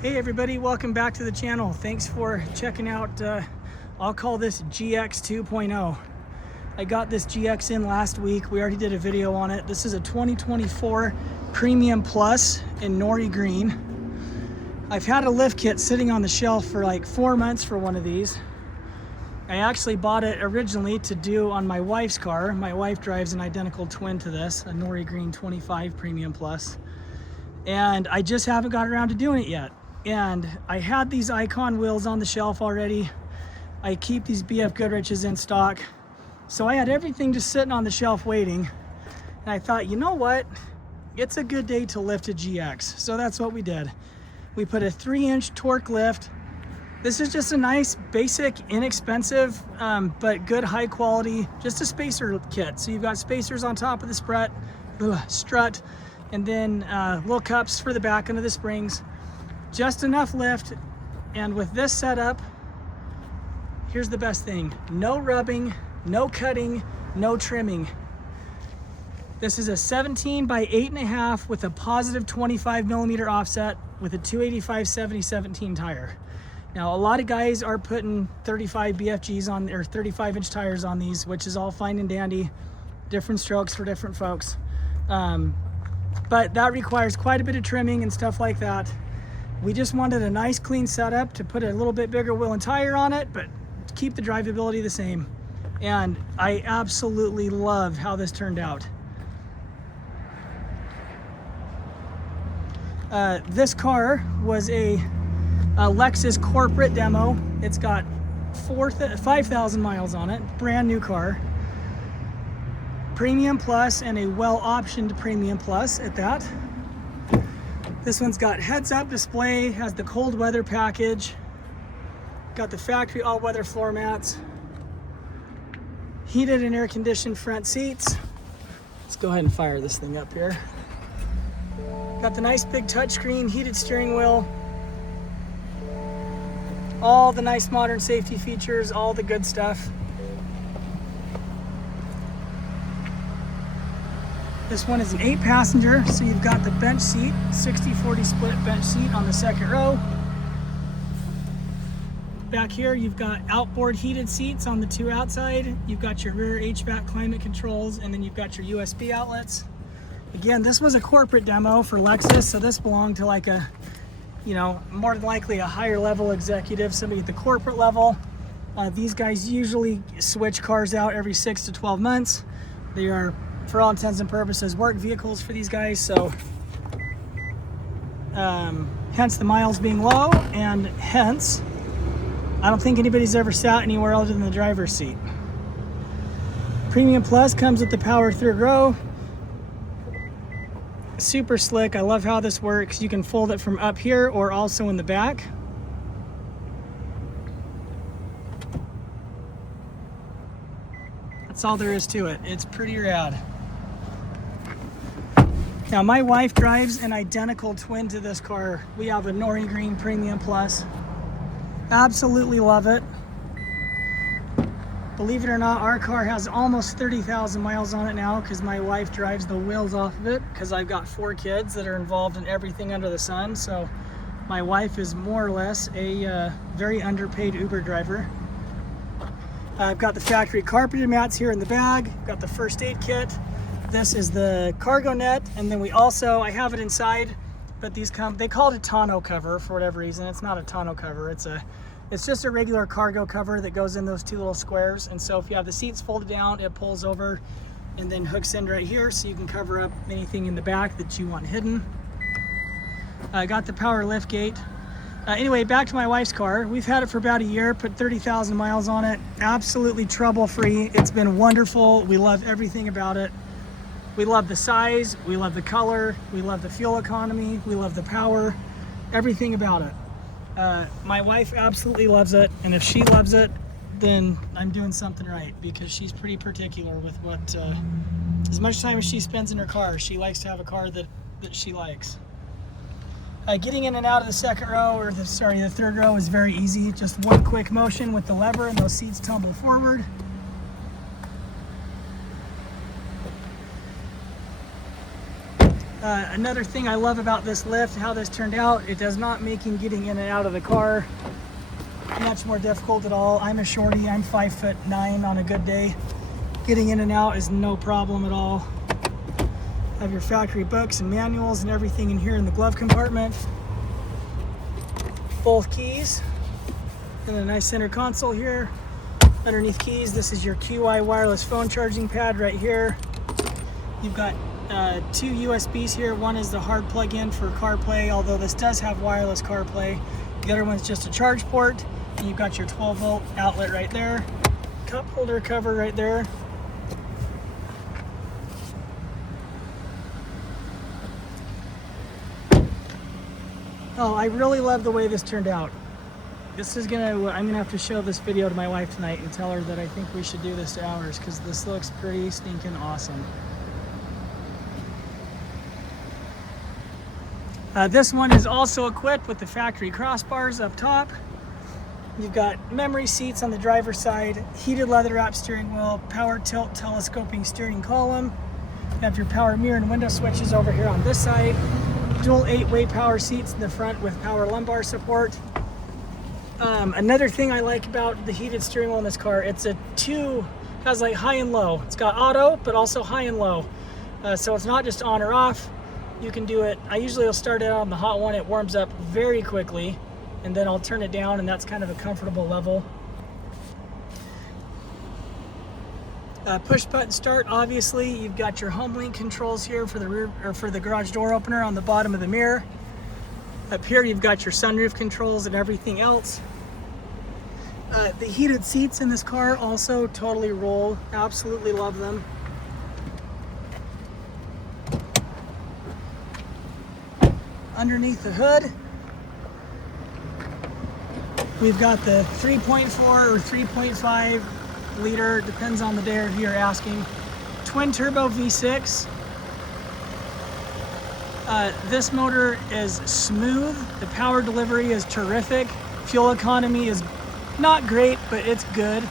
Hey everybody, welcome back to the channel. Thanks for checking out, I'll call this GX 2.0. I got this GX in last week. We already did a video on it. This is a 2024 Premium Plus in Nori Green. I've had a lift kit sitting on the shelf for like 4 months for one of these. I actually bought it originally to do on my wife's car. My wife drives an identical twin to this, a Nori Green 25 Premium Plus. And I just haven't got around to doing it yet. And I had these Icon wheels on the shelf already. I keep these BFGoodriches in stock. So I had everything just sitting on the shelf waiting. And I thought, you know what? It's a good day to lift a GX. So that's what we did. We put a 3-inch Torq lift. This is just a nice, basic, inexpensive, but good high quality, just a spacer kit. So you've got spacers on top of the strut, and then little cups for the back under the springs. Just enough lift. And with this setup, here's the best thing. No rubbing, no cutting, no trimming. This is a 17 by 8.5 with a positive 25 millimeter offset with a 285/70/17 tire. Now, a lot of guys are putting 35 BFGs on, or 35-inch tires on these, which is all fine and dandy. Different strokes for different folks. But that requires quite a bit of trimming and stuff like that. We just wanted a nice clean setup to put a little bit bigger wheel and tire on it, but keep the drivability the same. And I absolutely love how this turned out. This car was a Lexus corporate demo. It's got 5,000 miles on it, brand new car. Premium Plus, and a well-optioned Premium Plus at that. This one's got heads-up display, has the cold weather package, got the factory all-weather floor mats, heated and air-conditioned front seats. Let's go ahead and fire this thing up here. Got the nice big touchscreen, heated steering wheel, all the nice modern safety features, all the good stuff. This one is an 8-passenger, so you've got the bench seat, 60-40 split bench seat on the second row. Back here, you've got outboard heated seats on the 2 outside. You've got your rear HVAC climate controls, and then you've got your USB outlets. Again, this was a corporate demo for Lexus, so this belonged to like a, you know, more than likely a higher level executive, somebody at the corporate level. These guys usually switch cars out every 6 to 12 months. They are, for all intents and purposes, work vehicles for these guys, so hence the miles being low, and hence I don't think anybody's ever sat anywhere other than the driver's seat. Premium Plus comes with the power third row. Super slick. I love how this works. You can fold it from up here or also in the back. That's all there is to it. It's pretty rad. Now, my wife drives an identical twin to this car. We have a Nori Green Premium Plus. Absolutely love it. Believe it or not, our car has almost 30,000 miles on it now because my wife drives the wheels off of it because I've got 4 kids that are involved in everything under the sun. So my wife is more or less a very underpaid Uber driver. I've got the factory carpeted mats here in the bag. Got the first aid kit. This is the cargo net, and then we also, I have it inside, but these come, they call it a tonneau cover for whatever reason. It's not a tonneau cover. It's just a regular cargo cover that goes in those 2 little squares. And so if you have the seats folded down, it pulls over and then hooks in right here, so you can cover up anything in the back that you want hidden. I got the power lift gate. Anyway, back to my wife's car. We've had it for about a year, put 30,000 miles on it. Absolutely trouble-free. It's been wonderful. We love everything about it. We love the size, we love the color, we love the fuel economy, we love the power, everything about it. My wife absolutely loves it, and if she loves it, then I'm doing something right, because she's pretty particular with what, as much time as she spends in her car, she likes to have a car that she likes. Getting in and out of the second row, or the third row is very easy. Just one quick motion with the lever and those seats tumble forward. Another thing I love about this lift, how this turned out, it does not make getting in and out of the car much more difficult at all. I'm a shorty, I'm 5'9" on a good day. Getting in and out is no problem at all. Have your factory books and manuals and everything in here in the glove compartment. Both keys, and a nice center console here. Underneath keys, this is your QI wireless phone charging pad right here. You've got 2 USBs here. One is the hard plug-in for CarPlay, although this does have wireless CarPlay. The other one's just a charge port. And you've got your 12-volt outlet right there. Cup holder cover right there. Oh, I really love the way this turned out. I'm gonna have to show this video to my wife tonight and tell her that I think we should do this to ours, because this looks pretty stinking awesome. This one is also equipped with the factory crossbars up top. You've got memory seats on the driver's side, heated leather wrap steering wheel, power tilt telescoping steering column. You have your power mirror and window switches over here on this side. Dual 8-way power seats in the front with power lumbar support. Another thing I like about the heated steering wheel in this car, has like high and low. It's got auto, but also high and low. So it's not just on or off. You can do it. I usually will start it out on the hot one. It warms up very quickly, and then I'll turn it down, and that's kind of a comfortable level. Push button start. Obviously, you've got your home link controls here for the rear, or for the garage door opener on the bottom of the mirror. Up here, you've got your sunroof controls and everything else. The heated seats in this car also totally roll. Absolutely love them. Underneath the hood, we've got the 3.4 or 3.5 liter, depends on the day or who you're asking, twin turbo V6. This motor is smooth. The power delivery is terrific. Fuel economy is not great, but it's good.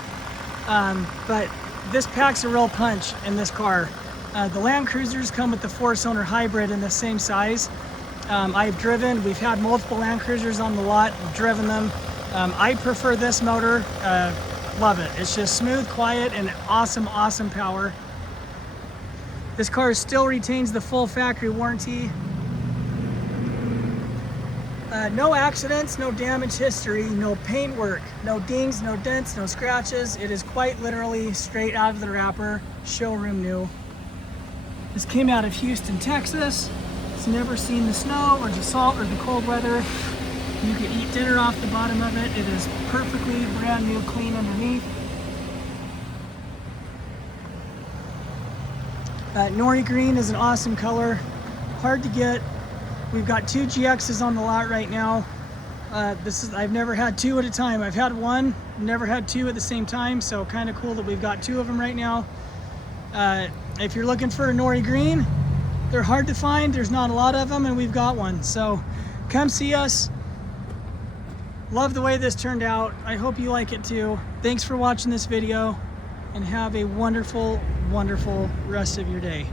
But this packs a real punch in this car. The Land Cruisers come with the 4-cylinder hybrid in the same size. we've had multiple Land Cruisers on the lot, driven them. I prefer this motor, love it. It's just smooth, quiet, and awesome, awesome power. This car still retains the full factory warranty. No accidents, no damage history, no paint work, no dings, no dents, no scratches. It is quite literally straight out of the wrapper, showroom new. This came out of Houston, Texas. It's never seen the snow or the salt or the cold weather. You can eat dinner off the bottom of it. It is perfectly brand new, clean underneath. Nori Green is an awesome color, hard to get. We've got 2 GXs on the lot right now. I've never had 2 at a time. I've had 1, never had 2 at the same time, so kind of cool that we've got 2 of them right now. If you're looking for a Nori Green, they're hard to find. There's not a lot of them, and we've got one. So come see us. Love the way this turned out. I hope you like it too. Thanks for watching this video, and have a wonderful, wonderful rest of your day.